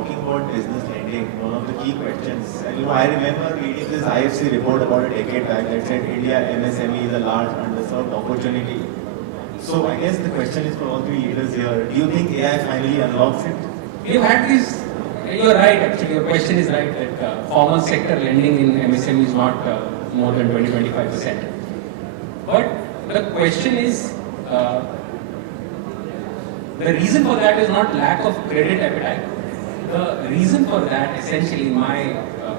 talking about business lending, one of the key questions, and I remember reading this IFC report about a decade back that said India MSME is a large underserved opportunity. So I guess the question is for all three leaders here, do you think AI finally unlocks it? We've had this, you're right actually, your question is right that formal sector lending in MSME is not more than 20-25%. But the question is, the reason for that is not lack of credit appetite. The reason for that, essentially, in my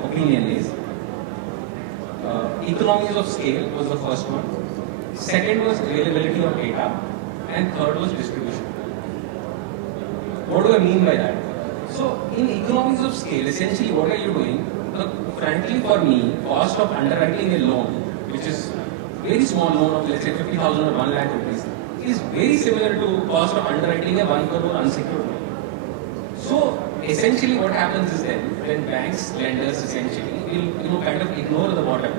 opinion, is economies of scale was the first one. Second was availability of data. And third was distribution. What do I mean by that? So, in economies of scale, essentially, what are you doing? Frankly, for me, cost of underwriting a loan, which is very small loan of let's say 50,000 or 1 lakh rupees, is very similar to cost of underwriting a 1 crore unsecured loan. So essentially what happens is then banks, lenders essentially will kind of ignore the bottom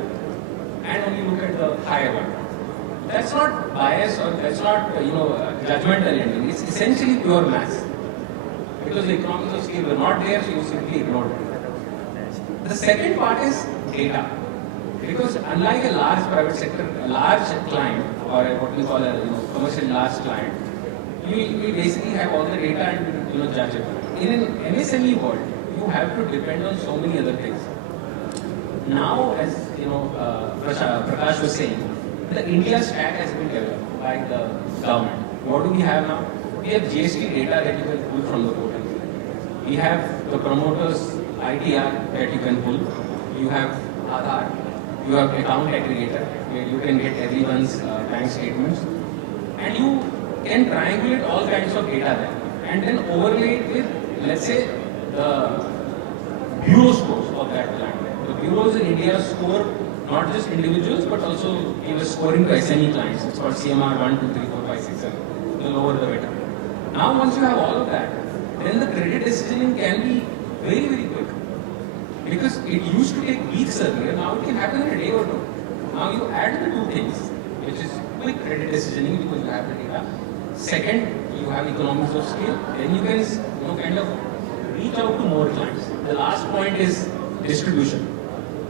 and only look at the higher one. That's not bias or that's not judgmental lending. It's essentially pure maths. Because the economics of scale were not there, so you simply ignored it. The second part is data. Because unlike a large private sector, a large client or what we call a commercial large client, we basically have all the data and judge it. In an MSME world, you have to depend on so many other things. Now, as Prakash was saying, the India stack has been developed by the government. What do we have now? We have GST data that you can pull from the portal. We have the promoters ITR that you can pull. You have Aadhaar. You have account aggregator where you can get everyone's bank statements, and you can triangulate all kinds of data there and then overlay it with, let's say, the bureau scores of that client. The bureaus in India score not just individuals but also give a scoring to SME clients. It's called CMR 1, 2, 3, 4, 5, 6, 7. The lower the better. Now once you have all of that, then the credit decisioning can be very, very quick. Because it used to take weeks earlier, now it can happen in a day or two. Now you add the two things, which is quick credit decisioning because you have the data. Second, you have economies of scale. Then you can kind of reach out to more clients. The last point is distribution.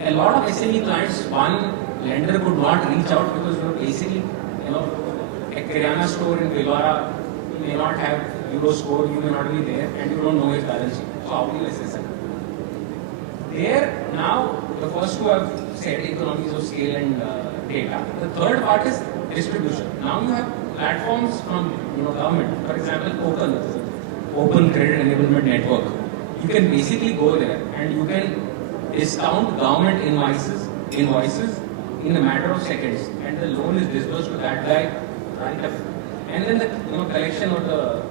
A lot of SME clients, one lender could not reach out because you're basically, a Kirana store in Bhilwara may not have Euro score, you may not be there, and you don't know his balance sheet. So how do you assess it? There, now, the first two have said economies of scale and data. The third part is distribution. Now you have platforms from government, for example, Open Credit Enablement Network. You can basically go there and you can discount government invoices in a matter of seconds, and the loan is disbursed to that guy right up. And then the collection or the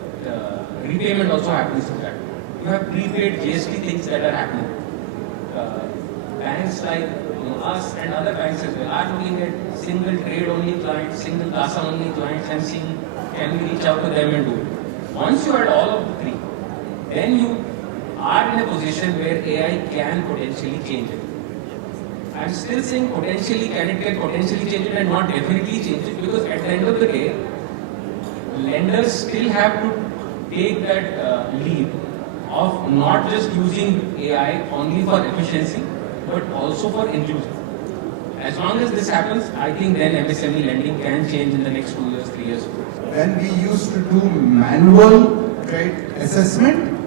repayment also happens to that. You have prepaid GST things that are happening. Banks like us and other banks as well are looking at single trade only clients, single CASA only clients and seeing can we reach out to them and do it. Once you add all of the three, then you are in a position where AI can potentially change it. I'm still saying potentially, can potentially change it and not definitely change it, because at the end of the day, lenders still have to take that lead of not just using AI only for efficiency, but also for inclusion. As long as this happens, I think then MSME lending can change in the next 2 years, 3 years. When we used to do manual credit assessment,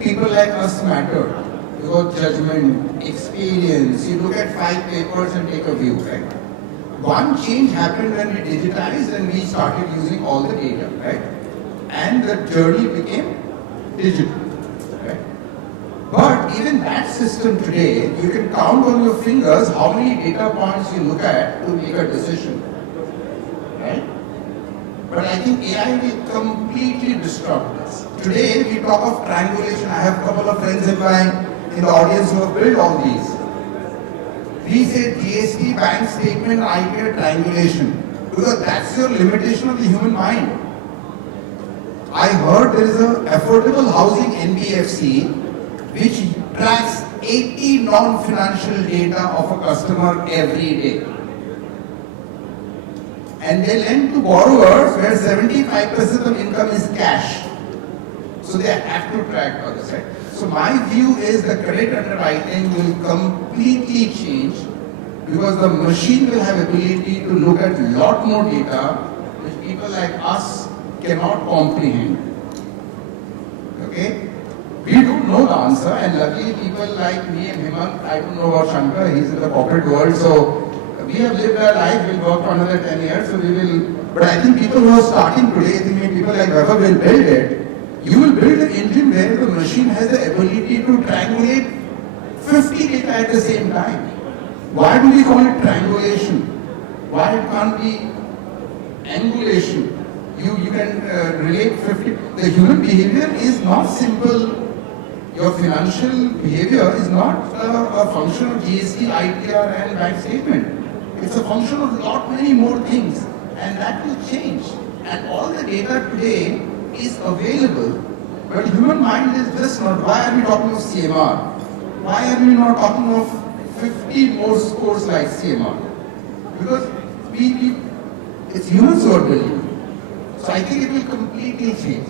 people like us mattered. You got judgment, experience, you look at 5 papers and take a view, right? One change happened when we digitized and we started using all the data, right? And the journey became digital. But even that system today, you can count on your fingers how many data points you look at to make a decision, right? But I think AI will completely disrupt this. Today, we talk of triangulation. I have a couple of friends in the audience who have built all these. We say GST, bank statement, ITR triangulation, because that's your limitation of the human mind. I heard there is an affordable housing NBFC which tracks 80 non-financial data of a customer every day. And they lend to borrowers where 75% of income is cash. So So they have to track all this, right? So my view is the credit underwriting will completely change because the machine will have ability to look at a lot more data which people like us cannot comprehend. Okay? We don't know the answer, and luckily people like me and Hemant, I don't know about Shankar, he's in the corporate world, so we have lived our life, we'll work for another 10 years, so we will, but I think people who are starting today, thinking people like Vaibhav will build it, you will build an engine where the machine has the ability to triangulate 50 data at the same time. Why do we call it triangulation? Why it can't be angulation? You can relate 50. The human behavior is not simple. Your financial behavior is not a function of GST, ITR and bank statement. It's a function of many more things, and that will change. And all the data today is available, but human mind is just not. Why are we talking of CMR? Why are we not talking of 50 more scores like CMR? Because it's humans who are building. So I think it will completely change.